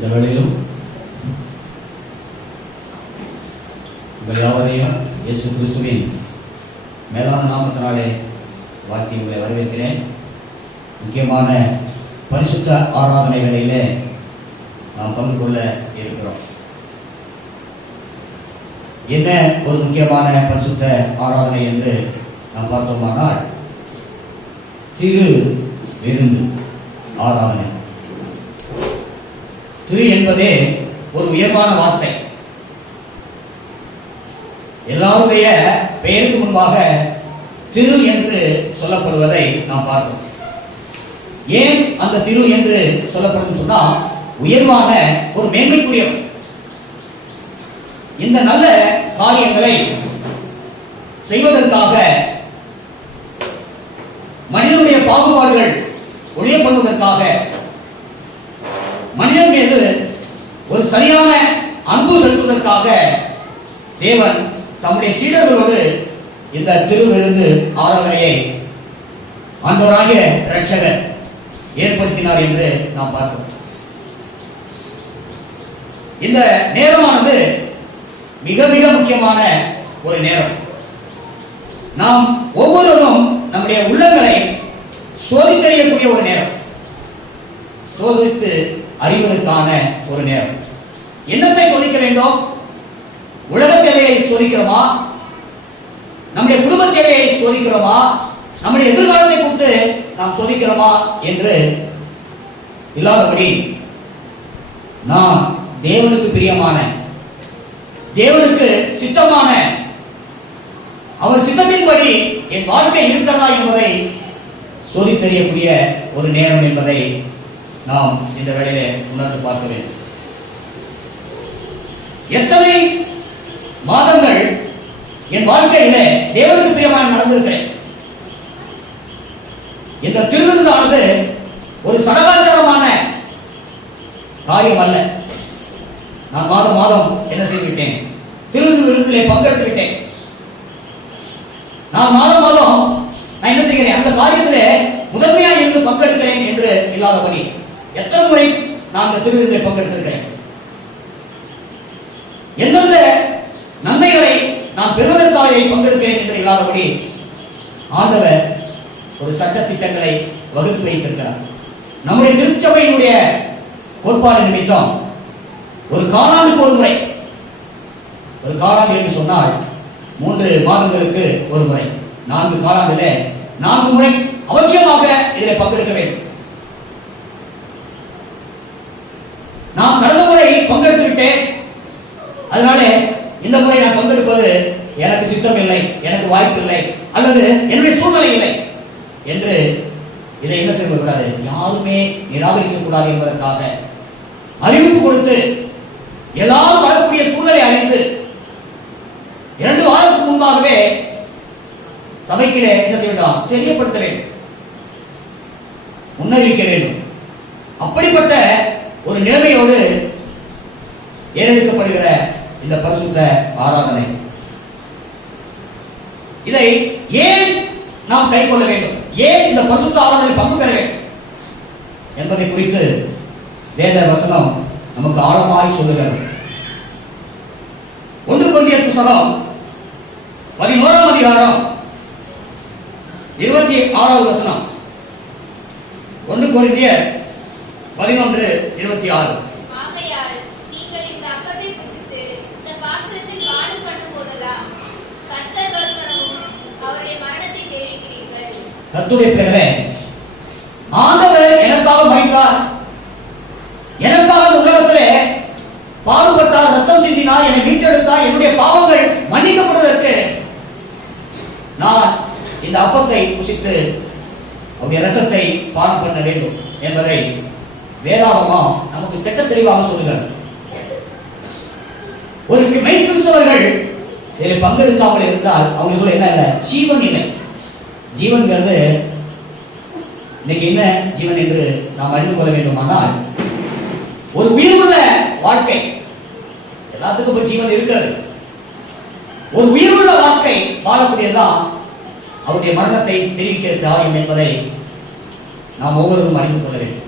இந்த வேளையிலும் உங்கள் யாவரையும் இயேசு கிறிஸ்துவின் மேலான நாமத்தினாலே வாழ்த்தி உங்களை வரவேற்கிறேன். முக்கியமான பரிசுத்த ஆராதனை வேளையிலே நாம் பங்கு கொள்ள இருக்கிறோம். என்ன ஒரு முக்கியமான பரிசுத்த ஆராதனை என்று நாம் பார்த்தோமானால், திரு விருந்து ஆராதனை. திரு என்பதே ஒரு உயர்வான வார்த்தை. எல்லாருடைய பெயருக்கு முன்பாக திரு என்று சொல்லப்படுவதை நாம் பார்த்தோம். ஏன் அந்த திரு என்று சொல்லப்படும் சொன்னால், உயர்வான ஒரு மேன்மைக்குரியவர். இந்த நல்ல காரியங்களை செய்வதற்காக மனிதனுடைய பாகுபாடுகள் ஒழியப்படுவதற்காக மனிதன் மீது ஒரு சரியான அன்பு செலுத்துவதற்காக தேவன் தம்முடைய சீடர்களோடு இந்த திருவிருந்து ஆராதனையை ஆண்டவராகிய இரட்சகர் ஏற்படுத்தினார் என்று நாம் பார்த்தோம். இந்த நேரமானது மிக மிக முக்கியமான ஒரு நேரம். நாம் ஒவ்வொருவரும் நம்முடைய உள்ளங்களை சோதித்தறியக்கூடிய ஒரு நேரம், சோதித்து அறிவதற்கான ஒரு நேரம். என்னத்தை சோதிக்க வேண்டும்? உலக தேவையை சோதிக்கிறோமா? நம்முடைய குடும்ப தேவையை சோதிக்கிறோமா? நம்முடைய எதிர்காலத்தை குறித்து நாம் சோதிக்கிறோமா என்று இல்லாதபடி, நாம் தேவனுக்கு பிரியமான, தேவனுக்கு சித்தமான, அவர் சித்தத்தின்படி என் வாழ்க்கை இருக்கிறதா என்பதை சோதித்தறியக்கூடிய ஒரு நேரம் என்பதை நாம் இந்த வேளையிலே உணர்ந்து பார்க்க வேண்டும். எத்தனை மாதங்கள் என் வாழ்க்கையிலே தேவனுக்கு பிரியமான நடந்திருக்கிறேன். இந்த திருவிருந்தானது ஒரு சடகாச்சாரமான காரியம் அல்ல. நான் மாதம் மாதம் என்ன செய்துவிட்டேன்? திருவிருந்திலே பங்கெடுத்து விட்டேன். நான் மாதம் மாதம் நான் என்ன செய்கிறேன்? அந்த காரியத்திலே முதன்மையாக இருந்து பங்கெடுக்கிறேன் என்று இல்லாதபடி, எத்தனை முறை நான் அந்த திருவிருந்திலே பங்கெடுத்திருக்கிறேன்? எந்தெந்த நன்மைகளை நான் பெறுவதற்காக பங்கெடுக்கிறேன் என்று இல்லாதபடி, ஆண்டவர் ஒரு சட்ட திட்டங்களை வகுத்து வைத்திருக்கிறார். நம்முடைய திருச்சபையினுடைய கோட்பாடு நிமித்தம் ஒரு காலாண்டுக்கு ஒரு முறை, ஒரு காலாண்டு என்று சொன்னால் 3 மாதங்களுக்கு ஒரு முறை, 4 காலாண்டிலே 4 முறை அவசியமாக இதில் பங்கெடுக்க வேண்டும். நான் கடந்த முறை பங்கெடுத்து விட்டேன், அதனால இந்த முறை நான் பங்கெடுப்பது எனக்கு சித்தம் இல்லை, எனக்கு வாய்ப்பு இல்லை, அல்லது என்னுடைய சூழ்நிலை இல்லை என்று இதை என்ன செய்யக்கூடாது, யாருமே நிராகரிக்க கூடாது என்பதற்காக அறிவிப்பு கொடுத்து, எல்லாரும் வரக்கூடிய சூழ்நிலை அறிந்து 2 வாரத்துக்கு முன்பாகவே சபைக்கு என்ன செய்ய வேண்டும்? தெரியப்படுத்த வேண்டும், முன்னறிவிக்க வேண்டும். அப்படிப்பட்ட ஒரு நிலைமையோடு ஏறெடுக்கப்படுகிற இந்த பரிசுத்த ஆராதனை, இதை ஏன் நாம் கை கொள்ள வேண்டும், ஏன் இந்த பரிசுத்த ஆராதனை பங்கு பெற வேண்டும் என்பதை குறித்து வேத வசனம் நமக்கு ஆழமாய் சொல்லுகிறது. 1 கொரிந்தியர் புத்தகம் 11ஆம் அதிகாரம் 26வது வசனம். 1 கொரிந்தியர் 11:26. கர்த்தருடைய பிள்ளைகளே, ஆண்டவர் எனக்காக மரித்தார், எனக்காக உலகத்திலே பாடுபட்டார், ரத்தம் சிந்தினார், என்னை மீட்டெடுத்தார், என்னுடைய பாவங்கள் மன்னிக்கப்படுவதற்கு நான் இந்த அப்பத்தை புசித்து அவருடைய ரத்தத்தை பானம் பண்ண வேண்டும் என்பதை வேதாகமம் நமக்கு திட்ட தெளிவாக சொல்லுகிறது. ஒரு மெய் கிறிஸ்தவர்கள் இதில் பங்கெடுக்காமல் இருந்தால் அவங்களுக்கு என்ன இல்லை? ஜீவன் இல்லை. ஜீவன்கிறது இன்னைக்கு என்ன ஜீவன் என்று நாம் அறிந்து கொள்ள வேண்டுமானால், ஒரு உயிருள்ள வாழ்க்கை, எல்லாத்துக்கும் ஜீவன் இருக்கிறது. ஒரு உயிருள்ள வாழ்க்கை வாழக்கூடியதான் அவருடைய மரணத்தை தெரிவிக்கிற காரியம் என்பதை நாம் ஒவ்வொருவரும் அறிந்து கொள்ள வேண்டும்.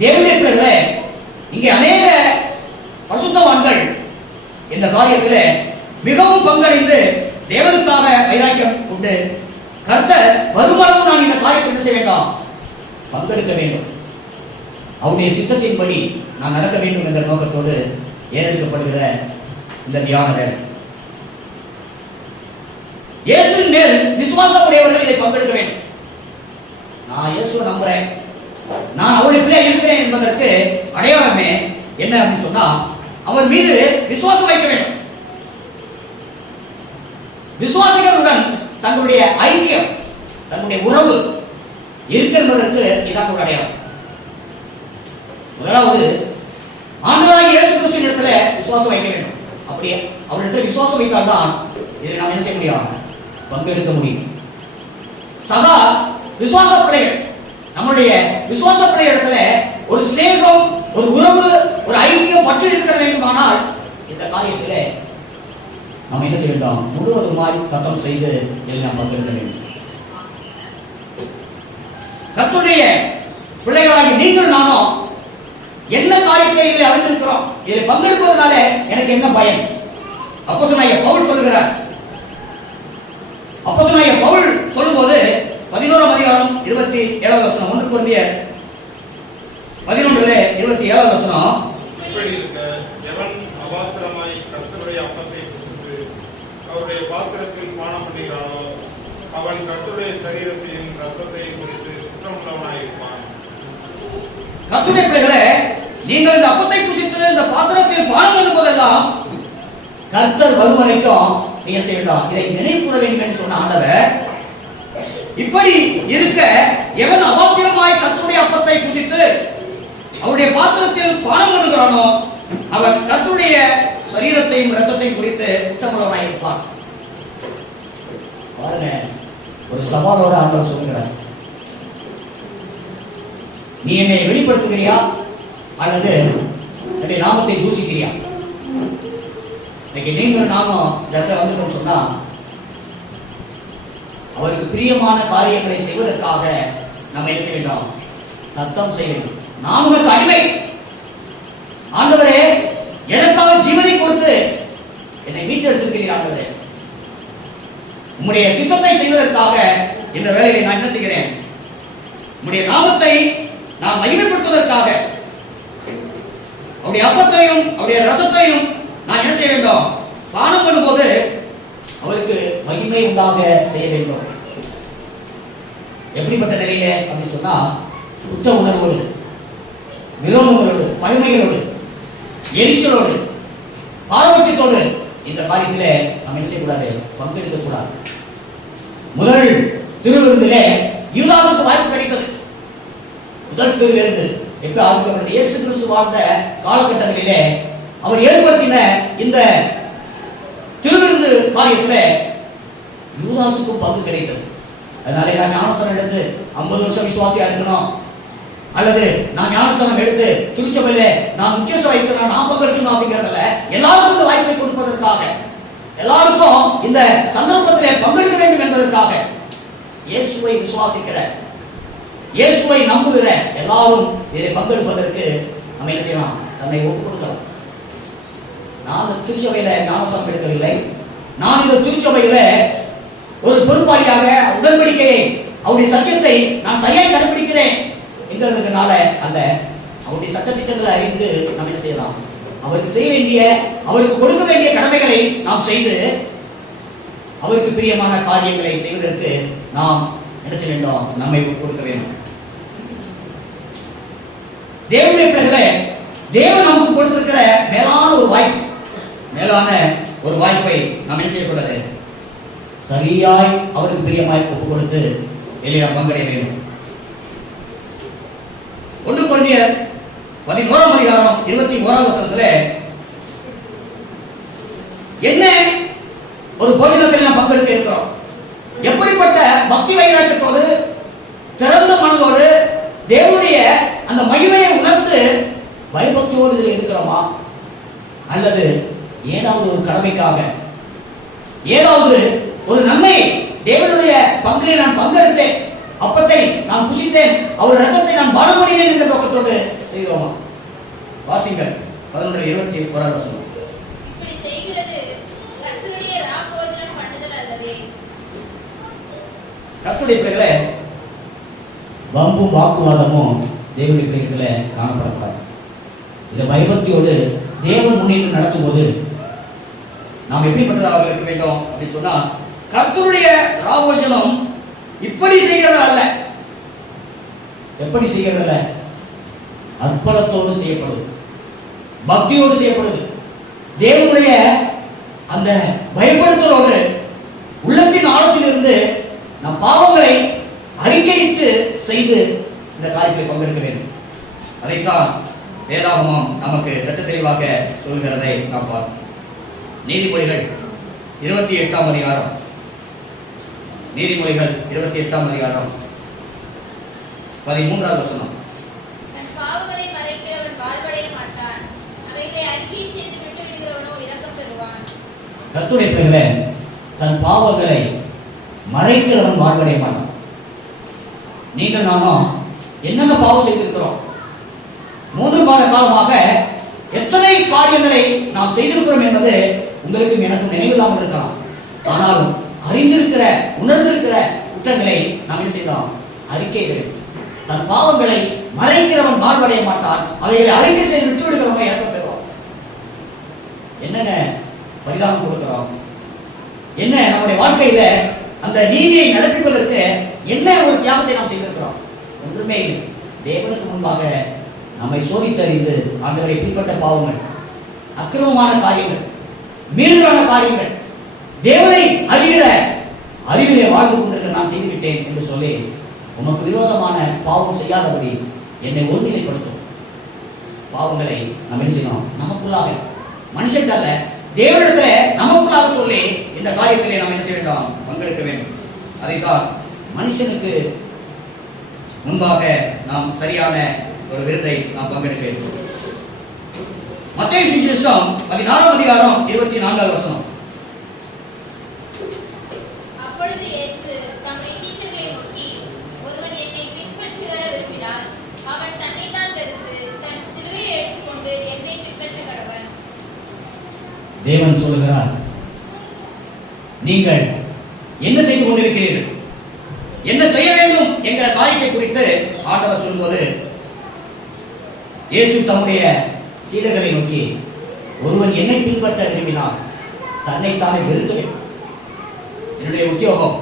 தேவனுடைய பிள்ளைகளே, இங்கே அநேக பரிசுத்தவான்கள் இந்த காரியத்தில் மிகவும் பங்களித்து தேவனுக்காக வைராக்கியம் கொண்டு கர்த்தர் வருமானம் நான் இந்த காரியத்தை என்ன செய்ய வேண்டாம், பங்கெடுக்க வேண்டும், அவருடைய சித்தத்தின்படி நான் நடக்க வேண்டும் என்ற நோக்கத்தோடு ஏறெடுக்கப்படுகிற இந்த தியான வேலை. இயேசுவின் மேல் விசுவாசமுடையவர்கள் இதை பங்கெடுக்க வேண்டும். நான் இயேசுவை நம்புறேன், நான் அவருடைய பிள்ளை இருக்கிறேன் என்பதற்கு அடையாளமே என்ன அப்படின்னு சொன்னா, அவர் மீது விசுவாசம் வைக்க வேண்டும். விசுவாசிகளுடன் தங்களுடைய ஐக்கியம், தங்களுடைய உறவு இருக்கிறதற்கு இதான் ஒரு அடையாளம். முதலாவது ஆண்டவராகிய இயேசு கிறிஸ்துவின் இடத்துல விசுவாசம் வைக்க வேண்டும். அப்படியே அவரிடத்தில் விசுவாசம் வைத்தால்தான் இதை நாம் என்ன செய்ய முடியும், பங்கெடுக்க முடியும். சகா விசுவாச பிள்ளைகள், நம்முடைய விசுவாச பிள்ளை இடத்துல ஒரு சிநேகம், ஒரு உறவு, ஒரு ஐக்கியம் பற்றி இருக்க வேண்டுமானால் இந்த காரியத்தில் நாம் என்ன செய்ய வேண்டும், முழுவதுமாய் தத்தம் செய்து இதில் நாம் பங்கெடுக்க வேண்டும். கர்த்தருடைய பிள்ளைகளாகி நீங்கள் நானும் என்ன காரியத்தை இதில் அறிந்திருக்கிறோம், இதில் பங்கெடுப்பதனால எனக்கு என்ன பயன்? அப்போஸ்தலனாகிய பவுல் சொல்லுகிறார். அப்போஸ்தலனாகிய பவுல் சொல்லும்போது 11ஆம் அதிகாரம் 27வது வசனம், 1 கொரிந்தியர் 11:27வது வசனம். இப்படி இருக்க எவன் அபாத்திரமாய் கர்த்தருடைய அப்பத்தை புசித்து அவருடைய பாத்திரத்தில் பானம் பண்ணுகிறானோ அவன் கர்த்தருடைய சரீரத்தையும் ரத்தத்தையும் குறித்து குற்றமுள்ளவனாயிருப்பான். கர்த்தருடைய பிள்ளைகளே, நீங்கள் இந்த அப்பத்தை புசித்து இந்த பாத்திரத்தில் பானம் பண்ணுவதெல்லாம் கர்த்தர் வரும் வரைக்கும் நீங்க செய்ய வேண்டாம், இதை நினைவு கூற வேண்டும் என்று சொன்ன ஆண்டவர், இப்படி இருக்க எவன் அபாத்திரமாய் கர்த்தருடைய அப்பத்தை புசித்து அவருடைய பாத்திரத்தில் பானம் பண்ணுகிறானோ அவன் கர்த்தருடைய சரீரத்தையும் இரத்தத்தையும் குறித்து குற்றமுள்ளவனாயிருப்பான். பாருங்க, ஒரு சவாலோட ஆண்டவர் சொல்லுகிறார், நீ என்னை வெளிப்படுத்துகிறியா அல்லது என்னுடைய நாமத்தை தூசிக்கிறியா? இன்னைக்கு நீங்கள் நாமம் இந்த இடத்துல வந்துட்டோம் சொன்னா அவருக்கு பிரியமான காரியங்களை செய்வதற்காக நம்ம என்ன செய்ய வேண்டும், தத்தம் செய்ய வேண்டும். நான் உனக்கு அடிமை, ஆண்டவரே எனக்காக ஜீவனை கொடுத்து என்னை மீட்டெடுத்திருக்கிறீர் ஆண்டவரே, உம்முடைய சித்தத்தை செய்வதற்காக இந்த வேலையை நான் என்ன செய்கிறேன், உம்முடைய நாமத்தை நான் மகிமைப்படுத்துவதற்காக அவருடைய அப்பத்தையும் அவருடைய ரசத்தையும் நான் என்ன செய்ய வேண்டும், பானம் பண்ணும்போது அவருக்கு மகிமை உண்டாக செய்ய வேண்டும். எப்படிப்பட்ட நிலையில அப்படின்னு சொன்னா, குற்ற உணர்வோடு, விரோதங்களோடு, பகைமைகளோடு, எரிச்சலோடு, பாரபட்சத்தோடு இந்த காரியத்திலே நாம் என்ன செய்யக்கூடாது, பங்கெடுக்க கூடாது. முதல் திருவிருந்திலே யூதாசுக்கு வாய்ப்பு கிடைத்தது. முதல் திருவிருந்து எப்ப ஆரம்பிக்கப்பட்டது, இயேசு கிறிஸ்து வாழ்ந்த காலகட்டங்களிலே அவர் ஏற்படுத்தின இந்த திருவிருந்து காரியத்தில் யூதாசுக்கும் பங்கு கிடைத்தது. அதனால நான் ஞானஸ்தானம் எடுத்து 50 வருஷம் விசுவாசியா இருக்கணும், அல்லது நான் ஞானஸ்தானம் எடுத்து திருச்சபையில நான் முக்கியஸ்தம் வைக்கணும், நான் பங்கெடுக்கணும் அப்படிங்கிறதுல எல்லாருக்கும் இந்த வாய்ப்பை கொடுப்பதற்காக, எல்லாருக்கும் இந்த சந்தர்ப்பத்திலே பங்கெடுக்க வேண்டும் என்பதற்காக இயேசுவை விசுவாசிக்கிற, இயேசுவை நம்புகிற எல்லாரும் இதை பங்கெடுப்பதற்கு நம்ம என்ன செய்யலாம், தன்னை ஒப்புக் கொடுக்கலாம். நான் திருச்சபையில ஞானஸ்தானம் எடுக்கவில்லை, நான் இந்த திருச்சபையில ஒரு பொறுப்பாளியாக உடன்படிக்கையை, அவருடைய சத்தியத்தை நான் சரியாக கடைபிடிக்கிறேன் என்கிறதுனால அந்த அவருடைய சட்டத்திட்டங்களை அறிந்து நாம் என்ன செய்யலாம், அவருக்கு செய்ய வேண்டிய, அவருக்கு கொடுக்க வேண்டிய கடமைகளை நாம் செய்து அவருக்கு பிரியமான காரியங்களை செய்வதற்கு நாம் என்ன செய்ய வேண்டும், நம்மை கொடுக்க வேண்டும். தேவனுடைய பிள்ளைகளே, தேவன் நமக்கு கொடுத்திருக்கிற மேலான ஒரு வாய்ப்பு, மேலான ஒரு வாய்ப்பை நாம் என்ன செய்யக்கூடாது, சரியாய் அவருக்கு பிரியமாய் ஒப்பு கொடுத்து எளிய பங்கடைய வேண்டும். 1 கொரிந்தியர் 11ஆம் அதிகாரம் 21வது வசனத்திலே என்ன ஒரு போஜனத்தில் நாம் பங்கெடுக்க இருக்கிறோம், எப்படிப்பட்ட பக்தி வைராக்கியத்தோடு திறந்த மனதோடு தேவனுடைய அந்த மகிமையை உணர்ந்து பயபக்தியோடு இதில் இருக்கிறோமா, அல்லது ஏதாவது ஒரு கடமைக்காக, ஏதாவது ஒரு நன்மை, தேவனுடைய பங்கிலே நான் பங்கெடுத்தேன், அப்பத்தை நான் புசித்தேன், அவர் ரத்தத்தை நான் பானம் பண்ணினேன் என்ற நோக்கத்தோடு செய்தோமா? வாசிங்கள் 11:21 வசனம். இப்படி செய்கிறது கர்த்தருடைய ராப்போஜனம் பண்ணுதல் அல்லவே. கர்த்தருடைய பிள்ளைகளே, வம்பும் வாக்குவாதமும் தேவனுடைய பிள்ளைகள காணப்படக்கூடாது. இந்த பயபக்தியோடு தேவன் முன்னிட்டு நடத்தும் போது நாம் எப்படிப்பட்டதாக இருக்க வேண்டும் அப்படின்னு சொன்னா, கர்த்தருடைய ராபோஜனம் இப்படி செய்கிறது அல்ல. எப்படி செய்கிறது அல்ல? அர்ப்பணத்தோடு செய்யப்படுது, பக்தியோடு செய்யப்படுது. தேவனுடைய அந்த பயப்படுத்தலோடு உள்ளத்தின் ஆழத்திலிருந்து நம் பாவங்களை அறிக்கையிட்டு செய்து இந்த காரியத்தை பங்கெடுக்க வேண்டும். அதைத்தான் வேதாகமம் நமக்கு திட்ட தெளிவாக சொல்கிறதை நாம் பார்ப்போம். நீதிமொழிகள் 28ஆம் அதிகாரம், நீதிமொழிகள் 28ஆம் அதிகாரம் 13வது வசனம். தன் பாவங்களை மறைக்கிறவன் வாழ்வடைய மாட்டான், அவைகளை அறிக்கை செய்து விட்டு விடுகிறவனோ இரக்கம் பெறுவான். கர்த்தருடைய பிள்ளைகளே, தன் பாவங்களை மறைக்கிறவன் வாழ்வடைய மாட்டான். நீங்கள் நானும் என்னென்ன பாவம் செய்திருக்கிறோம்? 3 மாத காலமாக எத்தனை காரியங்களை நாம் செய்திருக்கிறோம் என்பது உங்களுக்கும் எனக்கும் நினைவில்லாமல் இருக்கலாம். ஆனாலும் அறிந்திருக்கிற உணர்ந்திருக்கிற குற்றங்களை நாம் என்ன செய்யலாம்? அறிக்கைகள். தன் பாவங்களை மறைக்கிறவன் வாழ்வடைய மாட்டான், அவைகளை அறிக்கை செய்து விட்டு விடுகிறவங்க இறக்கம் பெறுவான். என்னங்க பரிதாபம் கொடுக்கிறோம்? என்ன நம்முடைய வாழ்க்கையில அந்த நீதியை நடப்பிப்பதற்கு என்ன ஒரு தியாகத்தை நாம் செய்திருக்கிறோம்? ஒன்றுமே இல்லை. தேவனுக்கு முன்பாக நம்மை சோதித்தறிந்து ஆண்டவரை இப்படிப்பட்ட பாவங்கள், அக்கிரமமான காரியங்கள், மீறுதலான காரியங்கள், தேவனை அறிகிற அறிவிலே வாழ்ந்து கொண்டிருக்க நான் செய்துவிட்டேன் என்று சொல்லி உமக்கு விரோதமான பாவம் செய்யாதபடி என்னை ஒருநிலைப்படுத்தும். பாவங்களை நம்ம என்ன செய்யணும்? நமக்குள்ளாக, மனுஷன் அல்ல, தேவனிடத்துல நமக்குள்ளாக சொல்லி இந்த காரியத்திலே நாம் என்ன செய்ய வேண்டும்? பங்கெடுக்க வேண்டும். அதைத்தான் மனுஷனுக்கு முன்பாக நாம் சரியான ஒரு விருதை நாம் பங்கெடுக்க வேண்டும். மத்தேயு சுவிசேஷம் 16ஆம் அதிகாரம் 24வது வசனம். அப்பொழுது இயேசு தம்முடைய சீஷர்களை நோக்கி, ஒருவன் என்னை பின்பற்றி வர விரும்பினால் அவன் தன்னைத்தான் வெறுத்து தன் சிலுவையை எடுத்துக்கொண்டு என்னை பின்பற்ற கடவன். தேவன் சொல்லுகிறார், நீங்கள் என்ன செய்து கொண்டிருக்கிறீர்கள், என்ன செய்ய வேண்டும் என்கிற காரியத்தை குறித்து ஆண்டவர் சொல்லும்போது இயேசு தம்முடைய சீடர்களை நோக்கி, ஒருவன் என்னை பின்பற்ற விரும்பினால் தன்னைத்தானே வெறுக்க வேண்டும். என்னுடைய உத்தியோகம்,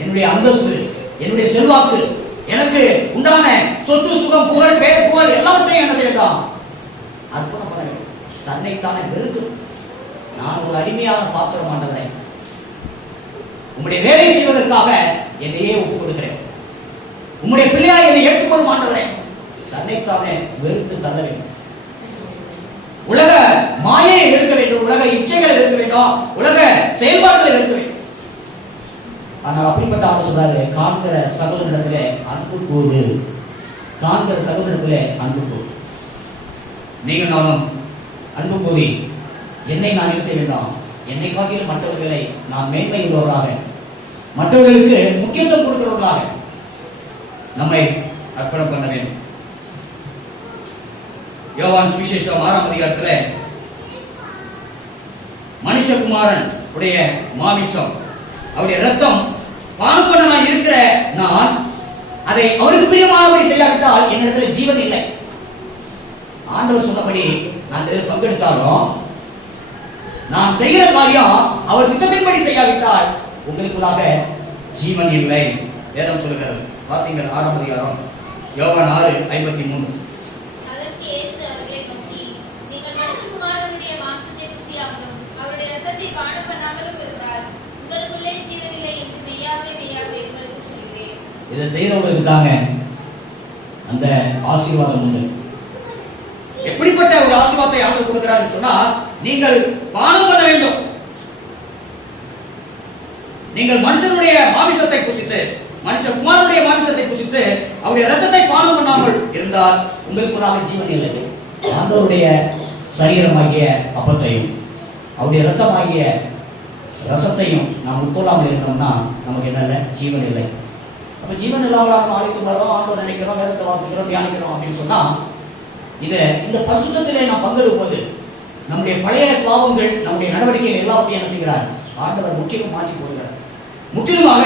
என்னுடைய அந்தஸ்து, என்னுடைய செல்வாக்கு, எனக்கு உண்டான சொத்து சுகம் புகழ் பேர் புகழ் எல்லாத்தையும் என்ன செய்யலாம்? அர்ப்பணம் பண்ண வேண்டும். தன்னைத்தானே வெறுக்கும். நான் ஒரு அடிமையான பாத்திரம் ஆண்டவரே, உம்முடைய வேலை செய்வதற்காக என்னையே ஒப்புக் கொடுக்கிறேன். உம்முடைய பிள்ளையாய் என்னை ஏற்றுக்கொள்ளும் ஆண்டவரே. தன்னைத்தானே வெறுத்து தள்ள வேண்டும். உலக மாயை இருக்க வேண்டும், உலக இச்சைகள் இருக்க வேண்டும், உலக செயல்பாடுகள் இருக்க வேண்டும். ஆனால் அப்படிப்பட்ட ஆண்டு சொல்றாரு, காண்கிற சகோதரனிடத்திலே அன்பு கூறு, காண்கிற சகோதரனிடத்திலே அன்பு கூறு. நீங்கள் நானும் அன்பு கூறி என்னை நான் என்ன செய்ய வேண்டாம்? என்னை காட்டிலும் மற்றவர்களை நான் மேன்மை உள்ளவர்களாக, மற்றவர்களுக்கு முக்கியத்துவம் கொடுக்கிறவர்களாக நம்மை அர்ப்பணம் பண்ண வேண்டும். யோவான் சுவிசேஷம் 6ஆம் அதிகாரத்தில் மனுஷகுமாரன் உடைய மாமிசம், அவருடைய ரத்தம் பானம் பண்ண நான் இருக்கிற நான் அதை அவருக்கு பிரியமானபடி செய்யாவிட்டால் என்னிடத்தில் ஜீவன் இல்லை. ஆண்டவர் சொன்னபடி நான் இதில் பங்கெடுத்தாலும் நான் செய்கிற காரியம் அவர் சித்தத்தின்படி செய்யாவிட்டால் உங்களுக்குள்ளாக ஜீவன் இல்லை. வேதம் சொல்லுகிறது. வாசிங்கள் 6ஆம் அதிகாரம் யோவான் 6:53. அதற்கு இயேசு அவர்களை நோக்கி, நீங்கள் மனுஷகுமாரனுடைய மாம்சத்தை ருசியாமலும் அவருடைய இரத்தத்தை பானம் பண்ணாமலும் இருந்தால் உங்களுக்குள்ளே ஜீவன் இல்லை என்று மெய்யாவே மெய்யாவே உங்களுக்கு சொல்கிறேன். இதை செய்யறவங்களுக்கு தாங்க அந்த ஆசீர்வாதம் உண்டு. எப்படிப்பட்ட ஒரு ஆசீர்வாதத்தை ஆண்டவர் கொடுக்கிறார் சொன்னா, நீங்கள் பானம் பண்ண வேண்டும். நீங்கள் மனுஷனுடைய மாமிசத்தை புசித்து, மனுஷகுமாரனுடைய மாமிசத்தை புசித்து அவருடைய இரத்தத்தை பானம் பண்ணாமல் இருந்தால் உங்களுக்குள்ளாக ஜீவன் இல்லை. ஆண்டவருடைய சரீரமாகிய அப்பத்தையும் அவருடைய இரத்தமாகிய ரசத்தையும் நாம் உட்கொள்ளாமல் இருந்தோம்னா நமக்கு என்ன இல்லை? ஜீவன் இல்லை. அப்ப ஜீவன் இல்லாமல் நம்ம அழைத்து வரோம், ஆண்டவர் நினைக்கிறோம், வேதத்தை வாசிக்கிறோம், தியானிக்கிறோம் அப்படின்னு சொன்னா இந்த பரிசுத்தத்திலே நாம் பங்கெடுப்பது நம்முடைய பழைய சுவாபங்கள், நம்முடைய நடவடிக்கைகள் எல்லாவற்றையும் என்ன செய்கிறார்? ஆண்டவர் முற்றிலும் மாற்றி போடுகிறார். முற்றிலுமாக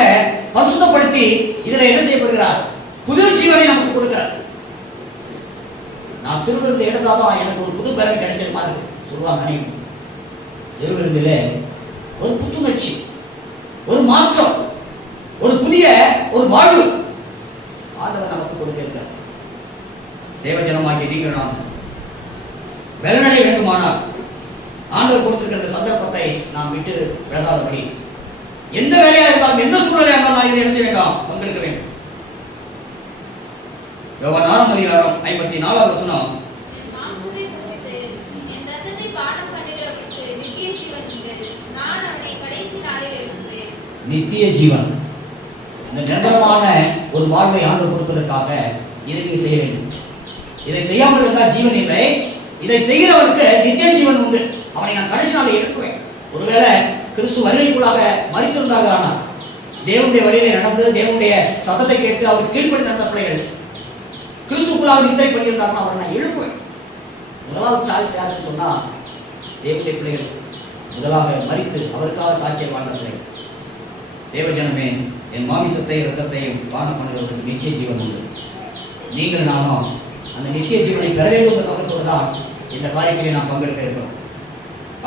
பரிசுத்தப்படுத்தி இதில் என்ன செய்யப்படுகிறார்? புது ஜீவனை நமக்கு கொடுக்கிறார். நான் திருவிருந்த இடத்தாதான் எனக்கு ஒரு புது பலன் கிடைச்சது மாதிரி சொல்லுவாங்க அனைவரும். திருவிருந்திலே ஒரு புத்துணர்ச்சி, ஒரு மாற்றம், ஒரு புதிய ஒரு வாழ்வு ஆண்டவர் நமக்கு கொடுக்க இருக்கிறார். தேவஜனமாகிய நீங்கள் நாம் வெள்ளநடை வேண்டுமானால் ஆண்டவர் கொடுத்திருக்கிற சந்தர்ப்பத்தை நாம் விட்டு விலகாதபடி எந்த வேலையா இருந்தாலும், எந்த சூழ்நிலையா இருந்தாலும் என்ன செய்ய வேண்டாம்? பங்கெடுக்க வேண்டும். யோவான் 4 அதிகாரம் 54 வசனம், மாம்சத்தை புசித்து என் இரத்தத்தை பானம் பண்ணுகிறவனுக்கு நித்திய ஜீவன் உண்டு. நான் அவனை கடைசி நாளில் எழுப்புவேன். நித்திய ஜீவன், இந்த நிரந்தரமான ஒரு வாழ்வை ஆண்டவர் கொடுப்பதற்காக இதை நீ செய்ய வேண்டும். இதை செய்யாமல் இருந்தால் ஜீவன் இல்லை. இதை செய்கிறவனுக்கு நித்திய ஜீவன் உண்டு. அவனை நான் கடைசி நாளில் எழுப்புவேன். ஒருவேளை கிறிஸ்து வருகைக்குள்ளாக மரித்திருந்தார்கள், ஆனால் தேவனுடைய வழியிலே நடந்து தேவனுடைய சத்தத்தை கேட்டு அவர் கீழ்ப்படி நடந்த பிள்ளைகள் கிறிஸ்துக்குள்ளாக நித்திரை பண்ணியிருந்தார்கள், அவரை நான் எழுப்புவேன். முதலாவது சாய்ஸ் யாருன்னு சொன்னா தேவனுடைய பிள்ளைகள் முதலாக மரித்து அவருக்காக சாட்சியம் வாழ்ந்த பிள்ளைகள். தேவஜனமே, என் மாமிசத்தை இரத்தத்தையும் பானம் பண்ணுவதற்கு நித்திய ஜீவன் உண்டு. நீங்கள் நானும் அந்த நித்திய ஜீவனை பெற வேண்டும் என்ற நோக்கத்தோடு தான் இந்த காரியத்திலே நாம் பங்கெடுக்க இருக்கிறோம்.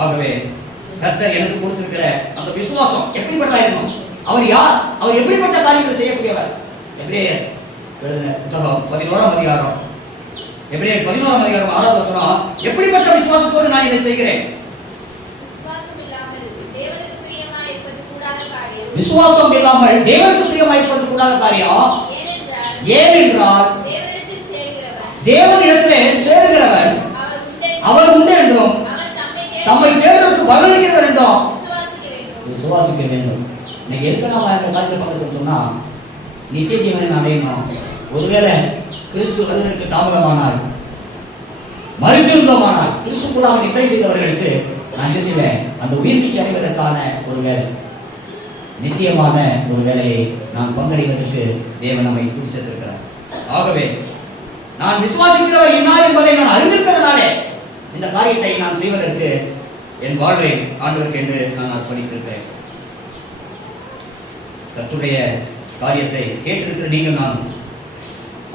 ஆகவே கர்த்தர் எனக்கு கொடுத்திருக்கிற அந்த விசுவாசம் எப்படிப்பட்டதா இருக்கணும்? அவர் யார்? அவர் எப்படிப்பட்ட காரியங்களை செய்யக்கூடியவர்? எபிரேயர் புத்தகம் 11ஆம் அதிகாரம், எபிரேயர் 11ஆம் அதிகாரம் 6வது வசனம், எப்படிப்பட்ட விசுவாசத்தோடு நான் இதை செய்கிறேன்? விசுவாசம் இல்லாமல் தேவனுக்கு பிரியமாய் இருப்பது கூடாத காரியம். விசுவாசம் இல்லாமல் தேவனுக்கு பிரியமாய் இருப்பது கூடாத காரியம். ஏனென்றால் தேவனிடத்திலே சேருகிறவன் அவர் உண்டு என்றும் தம்மை தேவனுக்கு வளர்கிறவர் என்றும் விசுவாசிக்க வேண்டும். இன்னைக்கு எதுக்கு நாம இந்த காரியத்தை பக்கத்து சொன்னா நித்திய ஜீவனை அடையணும். ஒருவேளை கிறிஸ்து வருவதற்கு தாமதமானால், மறுத்திருந்தோமானால், கிறிஸ்துக்குள்ளாக நித்திரை செய்தவர்களுக்கு நான் என்ன செய்வேன்? அந்த உயிர் வீழ்ச்சி அடைவதற்கான ஒரு வேலை, நித்தியமான ஒரு வேலையை நான் பங்கடைவதற்கு தேவன் நம்மை குறிச்சிருக்கிறார். ஆகவே நான் விசுவாசிக்கிறவர் என்ன என்பதை நான் அறிந்திருக்கிறதுனாலே இந்த காரியத்தை நான் செய்வதற்கு என் வாழ்வை ஆண்டவருக்கு என்று நான் அர்ப்பணித்திருக்கிறேன். கர்த்தருடைய காரியத்தை கேட்டிருக்கிற நீங்கள் நான்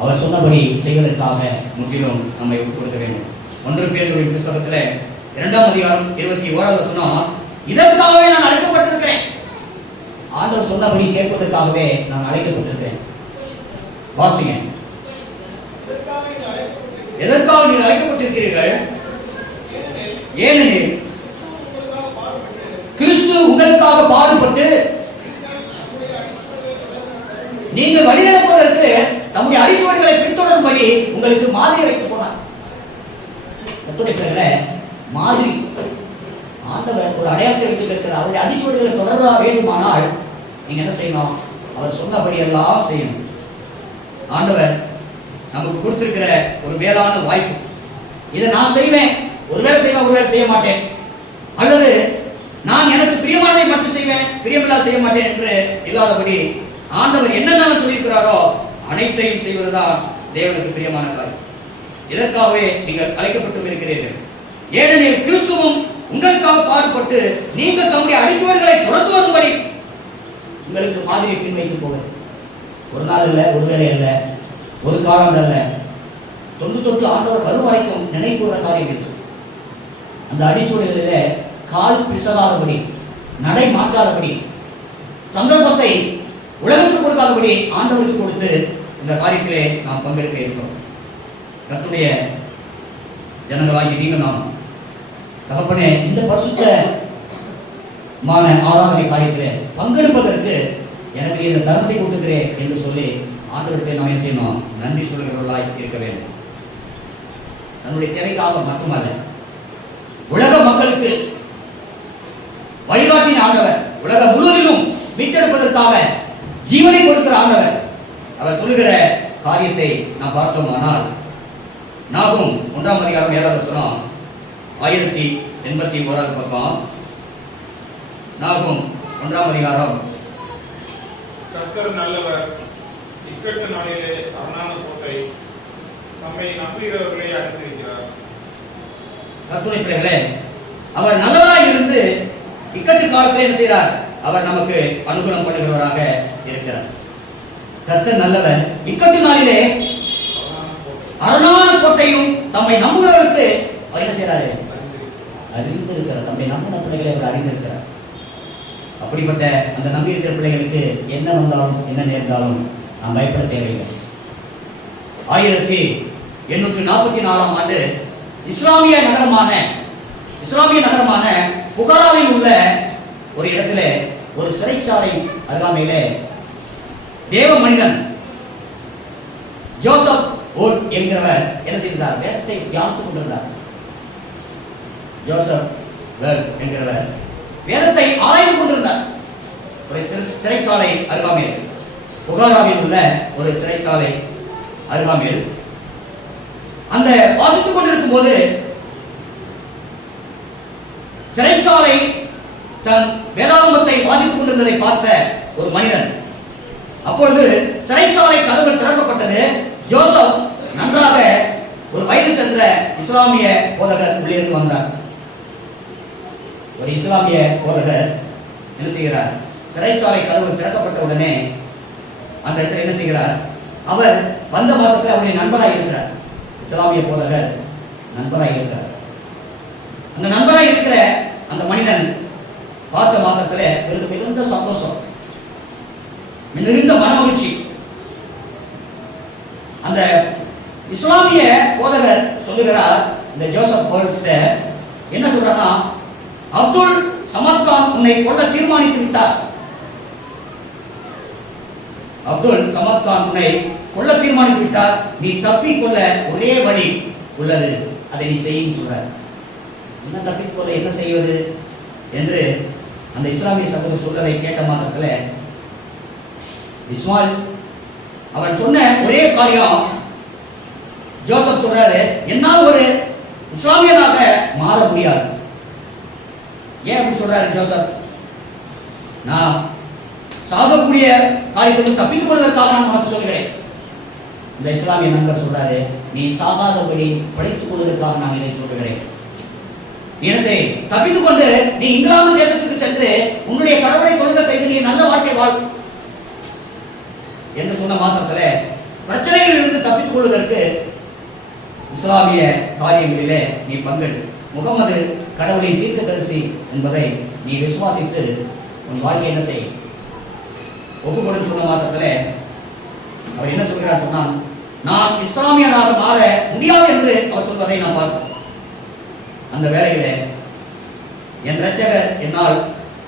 அவர் சொன்னபடி செய்வதற்காக முற்றிலும் நம்மை ஒப்புக் கொடுக்க வேண்டும். 1 பேதுருவின் புத்தகத்தில் 2ஆம் அதிகாரம் 21வது வசனம், இதற்காகவே நான் அழைக்கப்பட்டிருக்கிறேன். ஆண்டவர் சொன்னபடி கேட்பதற்காகவே நான் அழைக்கப்பட்டிருக்கிறேன். வாசிங்க. எதற்காக நீங்கள் அழைக்கப்பட்டிருக்கிறீர்கள்? ஏனெனில் கிறிஸ்து உங்களுக்காக பாடுபட்டு நீங்கள் வழிநடப்பதற்கு தம்முடைய அடிச்சுவடுகளை பின்தொடரும்படி உங்களுக்கு மாதிரி வைத்து போனார். மாதிரி ஆண்டவர் ஒரு அடையாளத்தை வைத்து இருக்கிறார். அவருடைய அடிச்சுவடுகளை தொடர வேண்டுமானால் நீங்க என்ன செய்யணும்? அவர் சொன்னபடி எல்லாம் செய்யணும். ஆண்டவர் நமக்கு கொடுத்திருக்கிற ஒரு மேலான வாய்ப்பு. இதை நான் செய்வேன், ஒருவேளை செய்வேன், ஒருவேளை செய்ய மாட்டேன், அல்லது நான் எனக்கு பிரியமானதை மட்டும் செய்வேன், பிரியமில்லாத செய்ய மாட்டேன் என்று இல்லாதபடி ஆண்டவர் என்னென்ன சொல்லியிருக்கிறாரோ அனைத்தையும் செய்வதுதான் தேவனுக்கு பிரியமான காரியம். இதற்காகவே நீங்கள் அழைக்கப்பட்டு இருக்கிறீர்கள். ஏனெனில் கிறிஸ்துவும் உங்களுக்காக பாடுபட்டு நீங்கள் தம்முடைய அடிச்சுவடுகளை தொடர்ந்து வரும்படி உங்களுக்கு மாதிரி பின் வைத்து போகிறேன். ஒரு நாள் இல்லை, ஒரு வேலை இல்லை, ஒரு காலம் அல்ல, தொன்று ஆண்டவர் வரும் வரைக்கும் நினைப்புற காரியம் இருக்கு. அந்த அடிச்சுவடுகளிலே கால் பிசகாதபடி, நடை மாற்றாதபடி, சந்தர்ப்பத்தை உலகத்துக்கு கொடுக்காதபடி ஆண்டவருக்கு கொடுத்து இந்த காரியத்திலே நாம் பங்கெடுக்க இருக்கிறோம். கர்த்தருடைய ஜனங்களாகி நீங்கள் நாம் தகப்பனே இந்த பரிசுத்தமான ஆராதனை காரியத்திலே பங்கெடுப்பதற்கு எனக்கு இந்த தரத்தை கொடுத்துக்கிறேன் என்று சொல்லி ஆண்டவருக்கு நாம் என்ன செய்யணும்? நன்றி சொல்கிறவர்களாய் இருக்க வேண்டும். தன்னுடைய தேவைக்காக மட்டுமல்ல, உலக மக்களுக்கு வழிகாட்டின ஆண்டவர், உலக முழுவதிலும் மீட்டெடுப்பதற்காக ஜீவனை கொடுக்கிற ஆண்டவர். அவர் சொல்லுகிற காரியத்தை நாம் பார்த்தோமானால் நாகும் 1ஆம் அதிகாரம் 7வது வசனம், 1081வது பக்கம், நாகும் 1ஆம் அதிகாரம். கர்த்தர் நல்லவர், இக்கட்டு நாளிலே அரணான கோட்டை, தம்மை நம்புகிறவர்களை அறிந்திருக்கிறார். கர்த்தருடைய பிள்ளைகளே, அவர் நல்லவராய் இருந்து இக்கட்டு காலத்தில் என்ன செய்கிறார்? அவர் நமக்கு அனுகூலம் பண்ணுகிறவராக இருக்கிறார். கர்த்தர் நல்லவர். இக்கட்டு நாளிலே அரணான கோட்டையும் தம்மை நம்புகிறவருக்கு அவர் என்ன செய்யறாரு? அறிந்திருக்கிறார். தம்மை நம்பின பிள்ளைகளை அவர் அறிந்திருக்கிறார். அப்படிப்பட்ட அந்த நம்பி இருக்கிற பிள்ளைகளுக்கு என்ன வந்தாலும் என்ன நேர்ந்தாலும் நாம் பயப்பட தேவையில்லை. 1844 ஆண்டு இஸ்லாமிய நகரமான புகாராவில் உள்ள ஒரு இடத்துல ஒரு சிறைச்சாலை அருகாமையிலே தேவ மனிதன் ஜோசப் ஓட் என்கிறவர் என்ன செய்தார்? வேதத்தை தியானித்துக் கொண்டிருந்தார். ஜோசப் வெல்ஃப் என்கிறவர் வேதத்தை ஆராய்ந்து கொண்டிருந்தார். ஒரு சிறைச்சாலை அருகாமையில், புகாராவில் உள்ள ஒரு சிறைச்சாலை அருகாமையில் அந்த வாசித்துக் கொண்டிருக்கும் போது சிறைச்சாலை தன் வேதாகமத்தை வாசித்துக் கொண்டிருந்ததை பார்த்த ஒரு மனிதன், அப்பொழுது சிறைச்சாலை கதவுகள் திறக்கப்பட்டது. ஜோசப் நன்றாக ஒரு வயது சென்ற இஸ்லாமிய போதகர் உள்ளிருந்து வந்தார். ஒரு இஸ்லாமிய போதகர் என்ன செய்கிறார்? சிறைச்சாலை கதவு திறக்கப்பட்ட உடனே அந்த இடத்துல என்ன செய்கிறார்? அவர் வந்த மாதத்தில் அவருடைய நண்பராக இருக்கிறார். இஸ்லாமிய போதகர் நண்பராக இருக்கிறார். அந்த நண்பராக இருக்கிற அந்த மனிதன் பார்த்த மாத்திரத்தில் இவருக்கு மிகுந்த சந்தோஷம், மிகுந்த மனமகிழ்ச்சி. அந்த இஸ்லாமிய போதகர் சொல்லுகிறார், இந்த ஜோசப் போல்ஸ்ட என்ன சொல்றாருன்னா, அப்துல் சமத் கான் உன்னை கொல்ல தீர்மானித்து விட்டார். அப்துல் சமத் கான் உன்னை கொல்ல தீர்மானித்து விட்டார். நீ தப்பிக்கொள்ள ஒரே வழி உள்ளது, அதை நீ செய்யும் சொல்றார். என்ன தப்பிக்கொள்ள என்ன செய்வது என்று அந்த இஸ்லாமிய சகோதரர் சொல்றதை கேட்ட மாத்திரத்தில் இஸ்மாயில் அவன் சொன்ன ஒரே காரியம், ஜோசப் சொல்றாரு, என்னால் ஒரு இஸ்லாமியனாக மாற முடியாது. ஏன் அப்படி சொல்றாரு ஜோசப்? நான் சாகக்கூடிய காரியத்தை தப்பித்துக் கொள்வதற்காக நான் உனக்கு சொல்கிறேன். இந்த இஸ்லாமிய நண்பர் சொல்றாரு, நீ சாகாதபடி படித்துக் கொள்வதற்காக நான் இதை சொல்லுகிறேன். என்ன செய்? தப்பித்துக் கொண்டு நீ இங்கிலாந்து தேசத்துக்கு சென்று உன்னுடைய கடவுளை தொழுகை செய்து நீ நல்ல வாழ்க்கை வாழ் என்று சொன்ன மாத்திரத்தில் பிரச்சனைகளில் இருந்து தப்பித்துக் கொள்வதற்கு இஸ்லாமிய காரியங்களிலே நீ பங்கெடு. முகமது கடவுளின் தீர்க்கதரிசி என்பதை நீ விசுவாசித்து உன் வாழ்க்கை என்ன செய்? ஒப்புக்கொடு சொன்ன மாத்திரத்தில் அவர் என்ன சொல்கிறார் சொன்னால், நான் இஸ்லாமியனாக மாற முடியாது என்று அவர் சொல்வதை நாம் பார்க்கிறோம். அந்த வேளையிலே என் இரட்சகர் என்னால்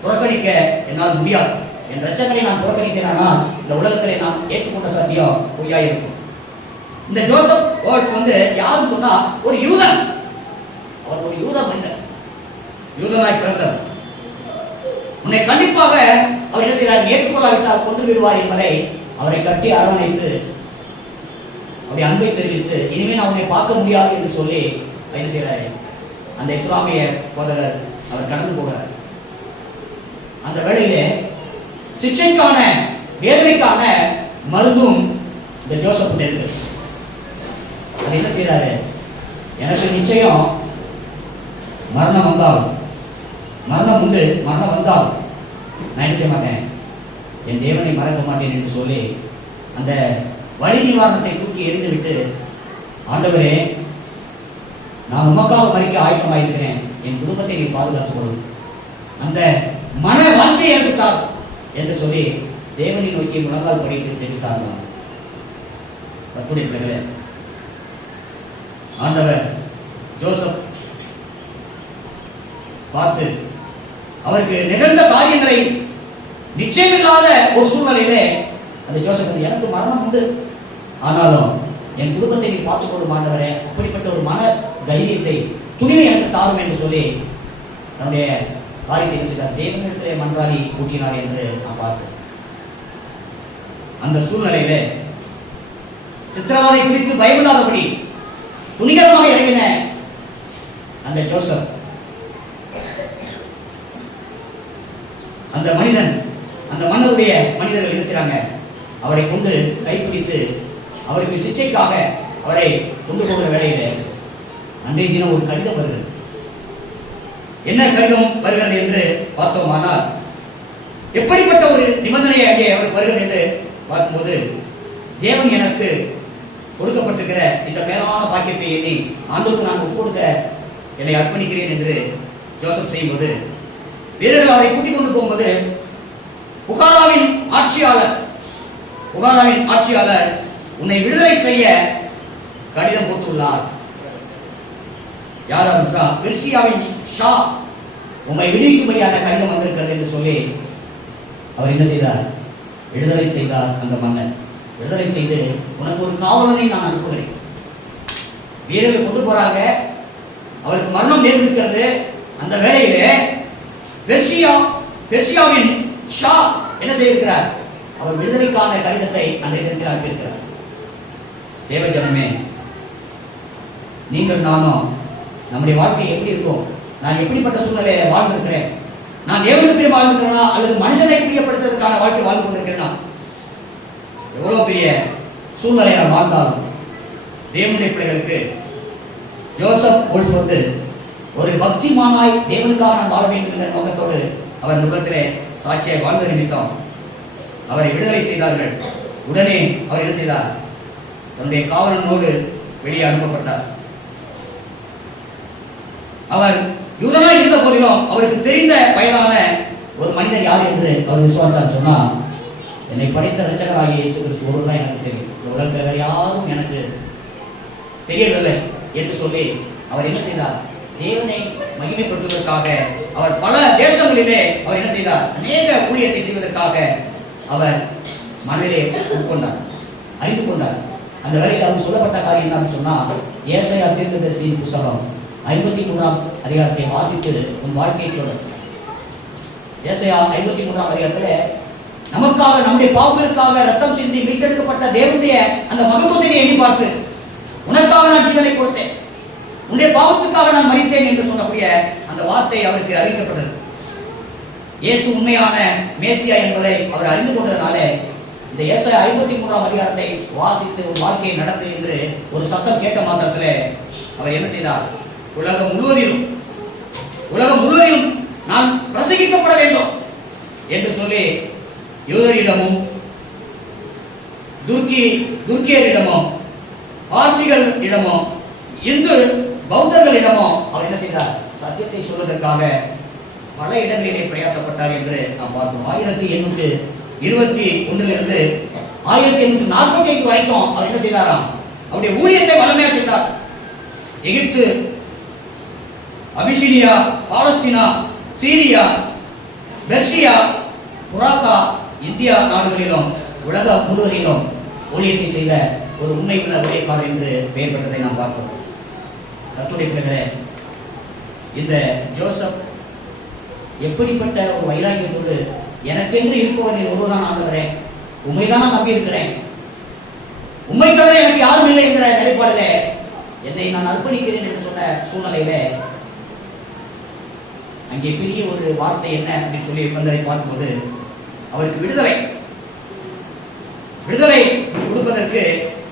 புறக்கணிக்க என்னால் முடியாது. என் இரட்சகரை நான் புறக்கணிக்கிறேனா இந்த உலகத்திலே நான் ஏற்றுக்கொண்ட சத்தியம் பொய்யாயிருக்கும். இந்த ஜோசப் வேர்ட்ஸ் யாருன்னு சொன்னா ஒரு யூதன். அவர் ஒரு யூத மனிதர், யூதனாய் பிறந்தவர். உன்னை கண்டிப்பாக அவர் என்ன செய்கிறார்? ஏற்றுக்கொள்ளாவிட்டால் கொண்டு விடுவார் என்பதை அவரை கட்டி அரவணைத்து அவருடைய அன்பை தெரிவித்து இனிமேல் நான் உன்னை பார்க்க முடியாது என்று சொல்லி என்ன செய்கிறாரு? அந்த இஸ்லாமிய போதகர் அவர் கடந்து போகிறார். அந்த வேளையிலே சிக்ஷைக்கான வேதனைக்கான மருந்தும் இந்த ஜோசப் இருக்கு. அது என்ன செய்யறாரு? எனக்கு நிச்சயம் மரணம் வந்தாலும், மரணம் உண்டு, மரணம் வந்தாலும் நான் என்ன செய்ய மாட்டேன், என் தேவனை மறக்க மாட்டேன் என்று சொல்லி அந்த வழி நிவாரணத்தை தூக்கி எறிந்துவிட்டு, ஆண்டவரே நான் உமக்காக மறிக்க ஆயத்தமாயிருக்கிறேன், என் குடும்பத்தை நீ பாதுகாத்துக் கொள்ளும், அந்த மன வாஞ்சை எடுத்துட்டார் என்று சொல்லி தேவனை நோக்கி முழங்கால் படித்து தெரிவித்தார்களாம். கர்த்தருடைய பிள்ளைகளே, ஆண்டவர் ஜோசப் பார்த்து அவருக்கு நிகழ்ந்த காரியங்களை நிச்சயமில்லாத ஒரு சூழ்நிலையிலே அந்த ஜோசப், எனக்கு மரணம் உண்டு, ஆனாலும் என் குடும்பத்தை நீ பார்த்துக் கொள்ளும் ஆண்டவரே, அப்படிப்பட்ட ஒரு மன தைரியத்தை துணிவை எனக்கு தாரும் என்று சொல்லி தன்னுடைய காரியத்தை செய்தார். தேவனிடத்திலே மன்றாடி கூட்டினார் என்று நான் பார்த்தேன். அந்த சூழ்நிலையிலே சித்திரவாதை குறித்து பயமில்லாதபடி துணிகரமாக இறங்கின அந்த ஜோசப், அந்த மனிதன், அந்த மன்னருடைய மனிதர்கள் என்ன செய்றாங்க? அவரை கொண்டு கைப்பிடித்து அவருக்கு சிக்ஷைக்காக அவரை கொண்டு போகிற வேளையிலே அன்றைய தினம் ஒரு கடிதம் வருகிறது. என்ன கடிதம் வருகிறது என்று பார்த்தோமானால், எப்படிப்பட்ட ஒரு நிபந்தனை அங்கே அவர் வருகிறது என்று பார்க்கும்போது, தேவன் எனக்கு கொடுக்கப்பட்டிருக்கிற இந்த மேலான பாக்கியத்தை எண்ணி ஆண்டவருக்கு நான் ஒப்புக்கொடுக்க என்னை அர்ப்பணிக்கிறேன் என்று ஜோசப் செய்யும்போது, வீரர்கள் அவரை கூட்டிக் கொண்டு போகும்போது புகாராவின் ஆட்சியாளர் உன்னை விடுதலை செய்ய கடிதம் போட்டுள்ளார். யார் என்றால் பெர்சியாவின் ஷா உம்மை விடுவிக்கும்படியான கடிதம் வந்திருக்கிறது என்று சொல்லி அவர் என்ன செய்தார்? விடுதலை செய்தார். அந்த மன்னன் விடுதலை செய்து, உனக்கு ஒரு காவலனை நான் அனுப்புகிறேன். வீரர்கள் கொண்டு போறாங்க, அவருக்கு மரணம் நேர்ந்திருக்கிறது. அந்த வேளையிலே பெர்சியாவின் ஷா என்ன செய்திருக்கிறார்? அவர் விடுதலைக்கான கடிதத்தை அன்றைய தினத்தில் அனுப்பியிருக்கிறார். தேவஜனமே, நீங்கள் நானும் நம்முடைய வாழ்க்கை எப்படி இருக்கும்? நான் எப்படிப்பட்ட சூழ்நிலையை வாழ்ந்திருக்கிறேன்? நான் தேவனுக்கு வாழ்ந்திருக்கிறேனா அல்லது மனுஷனை பிரியப்படுத்துவதற்கான வாழ்க்கை வாழ்ந்து கொண்டிருக்கிறேனா? எவ்வளவு பெரிய சூழ்நிலை நான் வாழ்ந்தாலும் தேவனுடைய பிள்ளைகளுக்கு ஜோசப் ஓல்ஃபோர்டு ஒரு பக்திமானாய் தேவனுக்காக நான் வாழ வேண்டும் என்ற நோக்கத்தோடு அவர் உலகத்திலே சாட்சியாய் வாழ்ந்த நிமித்தம் அவரை விடுதலை செய்தார்கள். உடனே அவர் என்ன செய்தார்? தன்னுடைய காவலனோடு வெளியே அனுப்பப்பட்டார். அவர் யூதனாய் இருந்த போதிலும் அவருக்கு தெரிந்த வயதான ஒரு மனிதர் யார் என்று அவர் விசுவாசார் சொன்னா, என்னை படைத்த இரட்சகராகிய இயேசு கிறிஸ்து ஒருவர்தான் எனக்கு தெரியும், இந்த உலகத்தில் வேறு யாரும் எனக்கு தெரியவில்லை என்று சொல்லி அவர் என்ன செய்தார்? தேவனை மகிமைப்படுத்துவதற்காக அவர் பல தேசங்களிலே அவர் என்ன செய்தார்? அநேக ஊழியத்தை செய்வதற்காக அவர் மனதிலே உட்கொண்டார், அறிந்து கொண்டார். அந்த வேளையில் அவர் சொல்லப்பட்ட காரியம் தான் சொன்னா, ஏசாயா தீர்க்கதரிசியின் புத்தகம் 53ஆம் அதிகாரத்தை வாசித்து உன் வாழ்க்கையை தொடர். ஏசாயா 53ஆம் அதிகாரத்தில் நமக்காக, நம்முடைய பாவங்களுக்காக ரத்தம் சிந்தி மீட்டெடுக்கப்பட்ட தேவனுடைய அந்த மகத்துவத்தை எண்ணி பார்த்து, உனக்காக நான் ஜீவனை கொடுத்தேன், உன்னுடைய பாவத்துக்காக நான் மரித்தேன் என்று சொல்லக்கூடிய அந்த வார்த்தை அவருக்கு அறிவிக்கப்பட்டது. இயேசு உண்மையான மேசியா என்பதை அவர் அறிந்து கொண்டதனால இந்த ஏசாயா 53ஆம் அதிகாரத்தை வாசித்து ஒரு வாழ்க்கையை நடத்து என்று ஒரு சத்தம் கேட்ட மாத்திரத்தில் அவர் என்ன செய்தார்? உலகம் முழுவதிலும் நான் பிரசங்கிக்கப்பட வேண்டும் என்று சொல்லி யூதரிடமும் துர்க்கியரிடமும் பார்சிகளிடமோ இந்து பௌத்தர்களிடமோ அவர் என்ன செய்தார்? சத்தியத்தை சொல்வதற்காக பல இடங்களிலே பிரயாசப்பட்டார் என்று நாம் பார்த்தோம். 1821 1845 வரைக்கும் அவர் என்ன செய்தாராம்? அவருடைய ஊழியத்தை வளமையாக செய்தார். Egypt, Abyssinia, Palestine, Syria, Persia, புராக்கா, இந்தியா நாடுகளிலும் உலகம் முழுவதிலும் ஊழியத்தை செய்த ஒரு உண்மையுள்ள ஊழியக்காரர் என்று பெயர் பெற்றதை நாம் பார்த்தோம். கர்த்தருடைய பிள்ளைகளே, இந்த ஜோசப் எப்படிப்பட்ட ஒரு வைராக்கியத்தோடு, எனக்கென்று இருப்பவரின் ஒருவர்தான் ஆண்டவரே, உண்மைதான் நான் நம்பி இருக்கிறேன், உண்மை தவிர எனக்கு யாரும் இல்லை என்கிற நிலைப்பாடிலே என்னை நான் அர்ப்பணிக்கிறேன் என்று சொன்ன சூழ்நிலையில அங்கே பெரிய ஒரு வார்த்தை என்ன அப்படின்னு சொல்லி வந்ததை பார்க்கும்போது, அவருக்கு விடுதலை கொடுப்பதற்கு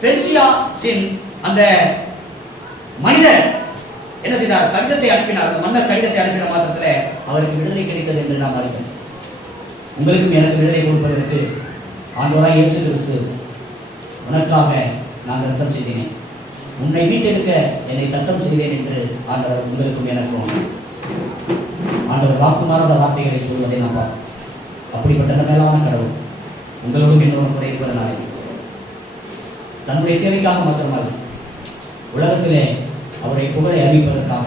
பெர்சியாசின் அந்த மனிதர் என்ன செய்தார்? கடிதத்தை அனுப்பினார். அந்த மன்னர் கடிதத்தை அனுப்பின மாத்திரத்தில் அவருக்கு விடுதலை கிடைத்தது என்று நாம் அறிவோம். உங்களுக்கும் எனக்கு விடுதலை கொடுப்பதற்கு ஆண்டவராய் இயேசு கிறிஸ்து, உனக்காக நான் ரத்தம் செய்தேன், உன்னை மீட்டெடுக்க என்னை தத்தம் செய்தேன் என்று ஆண்டவர் உங்களுக்கும் எனக்கும் ஆண்டவர் வாக்குமாறாத வார்த்தைகளை சொல்வதை நாம் பார்ப்போம். அப்படிப்பட்ட மேலான கடவுள் உங்களோடும் என்னோடும் கூட இருப்பதனாலே தன்னுடைய தேவைக்காக மாத்திரமல்ல, உலகத்திலே அவரை புகழை அறிவிப்பதற்காக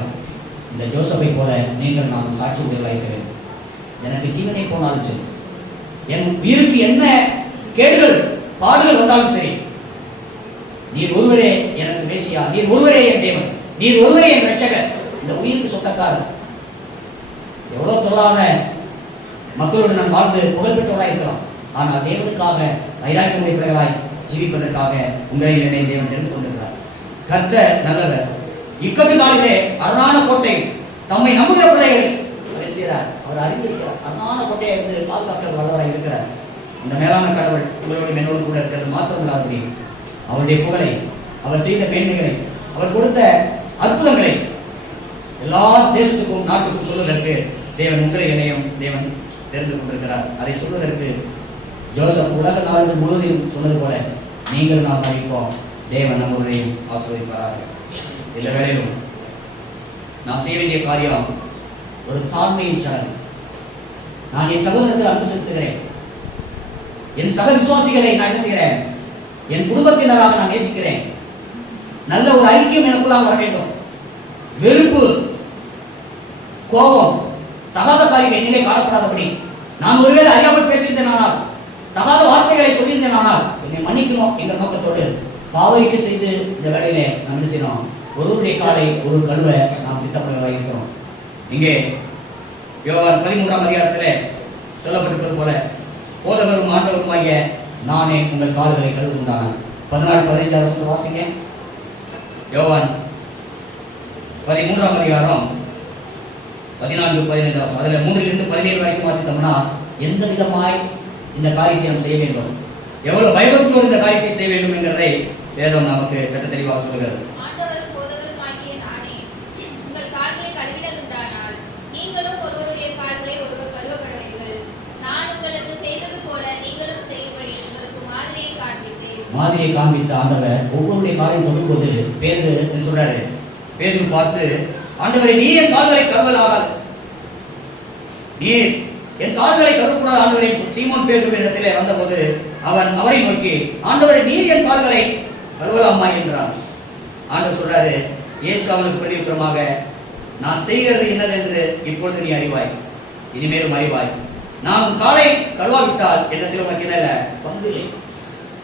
இந்த ஜோசப்பை போல நீங்கள் நான் சாட்சி உடையலாயிருக்கிறேன். எனக்கு ஜீவனை போனாலும் சரி, என் உயிருக்கு என்ன கேடுகள் பாடுகள் வந்தாலும் சரி, நீர் ஒருவரே எனக்கு மேசியா, நீர் ஒருவரே என் தேவன், நீர் ஒருவரே என் ரட்சகர், இந்த உயிருக்கு சொந்தக்காரர். எவ்வளவு தொல்லான மக்களுடன் நான் வாழ்ந்து புகழ்பெற்றவராக இருக்கலாம், ஆனால் தேவனுக்காக வைராக்கியமுடைய பிள்ளைகளாய் ஜீவிப்பதற்காக உங்களை என்னை தேவன் தெரிந்து கொண்டிருக்கிறார். கர்த்தர் நல்லவர். இக்கட்டு நாளிலே அரணான கோட்டை தம்மை நம்புகிற பிள்ளைகளை அவர் அறிந்திருக்கிறார். அரணான கோட்டையை இருந்து பாதுகாக்க வல்லவராய் இருக்கிறார். இந்த மேலான கடவுள் உங்களோடு என்னோடு கூட இருக்கிறது மாத்திரமில்லாதபடி அவருடைய புகழை அவர் செய்த மேன்மைகளை, அவர் கொடுத்த அற்புதங்களை எல்லா தேசத்துக்கும் நாட்டுக்கும் சொல்வதற்கு தேவன் உங்களை இணையம் தேவன் தெரிந்து கொண்டிருக்கிறார். அதை சொல்வதற்கு ஜோசப் உலக நாடுகள் முழுவதும் சொன்னது போல நீங்கள் நாம் அறிவிப்போம். தேவன் நம்முடைய ஆசீர்வதிப்பாராக. இந்த வேளையிலும் நாம் செய்ய வேண்டிய காரியம் ஒரு தாழ்மையின் சடங்கு. நான் என் சகோதரத்தில் அன்பு செலுத்துகிறேன். என் சக விசுவாசிகளை நான் என்ன செய்கிறேன்? என் குடும்பத்தினராக நான் நேசிக்கிறேன். நல்ல ஒரு ஐக்கியம் எனக்குள்ளாக வர வேண்டும். வெறுப்பு, கோபம், தகாத காரியம் என்னிலே காணப்படாதபடி நான் ஒருவேளை அறியாமல் பேசியிருந்தேன் ஆனால், தகாத வார்த்தைகளை சொல்லியிருந்தேன் ஆனால் என்னை மன்னிக்கணும் என்ற நோக்கத்தோடு பாவரிக்கை செய்து இந்த வேளையிலே நாம் என்ன செய்யணும்? ஒருவருடைய காலை ஒரு கழுவை நாம் சித்தப்படுவதாக இருக்கிறோம். இங்கே யோவான் 13ஆம் அதிகாரத்திலே சொல்லப்பட்டிருப்பது போல போதகரும் ஆண்டவருமாகிய நானே உங்கள் கால்களை கழுவுகின்றான். 14-15 வருஷம் வாசிங்க. யோவான் 13ஆம் அதிகாரம் 14-15 வருஷம். அதில் 3-17 வரைக்கும் வாசித்தோம்னா எந்த விதமாய் இந்த காரியத்தை நாம் செய்ய வேண்டும், எவ்வளவு பயபக்தியோடு இந்த காரியத்தை செய்ய வேண்டும் என்கிறதை வேதம் நமக்கு சட்ட தெளிவாக சொல்கிறது. ஆண்டவரும் போதகருமாகிய நானே உங்கள் கால்களை கழுவினதுண்டானால் நீங்களும் ஒருவருடைய கால்களை ஒருவர் கழுவப்படுவீர்கள். நான் உங்களுக்கு செய்தது போல நீங்களும் செய்யும்படி உங்களுக்கு மாதிரியை காண்பித்தேன். மாதிரியை காண்பித்த ஆண்டவர் ஒவ்வொருடைய காலையும் தொடும்போது பேதுரு என்ன சொல்றாரு? பேதுரு பார்த்து, ஆண்டவரை நீ என் கால்களை கழுவலாகாது, நீ என் கால்களை கழுவக்கூடாது ஆண்டவரை. சீமோன் பேதுரு இடத்திலே வந்தபோது அவன் அவரை நோக்கி, ஆண்டவரை நீர் என் கால்களை கழுவலாமா என்றான். ஆண்டவர் சொல்றாரு, இயேசு அவனுக்கு பிரதியுத்தரமாக, நான் செய்கிறது என்னதென்று இப்பொழுது நீ அறிவாய், இனிமேலும் அறிவாய். நான் காலை கழுவாவிட்டால் என்னத்தில் உனக்கு என்ன பங்கு இல்லை.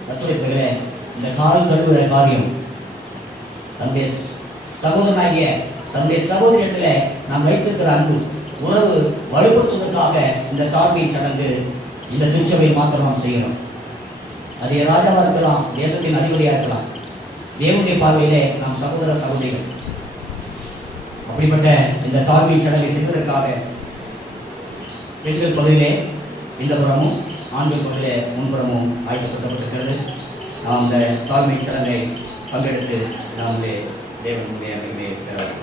கர்த்தருடைய இந்த கால் கழுவுற காரியம் தன்னுடைய சகோதரனாகிய தன்னுடைய சகோதரத்திலே நாம் வைத்திருக்கிற அன்பு உறவு வலுப்படுத்துவதற்காக இந்த தாழ்மையின் சடங்கு, இந்த திருச்சபை மாத்திரம் நாம் செய்கிறோம். அது ராஜாவா இருக்கலாம், தேசத்தின் அதிபதியா இருக்கலாம், தேவனுடைய பார்வையிலே நாம் சகோதர சகோதரிகள். அப்படிப்பட்ட இந்த தாழ்மையின் சடங்கை செய்வதற்காக பெண்கள் பகுதியிலே இந்த புறமும் ஆண்கள் பகுதியிலே முன்புறமும் ஆயத்தப்படுத்தப்பட்டிருக்கிறது. நாம் இந்த தாழ்மையின் சடங்கை பங்கெடுத்து நாம் தேவனுடைய பெறலாம்.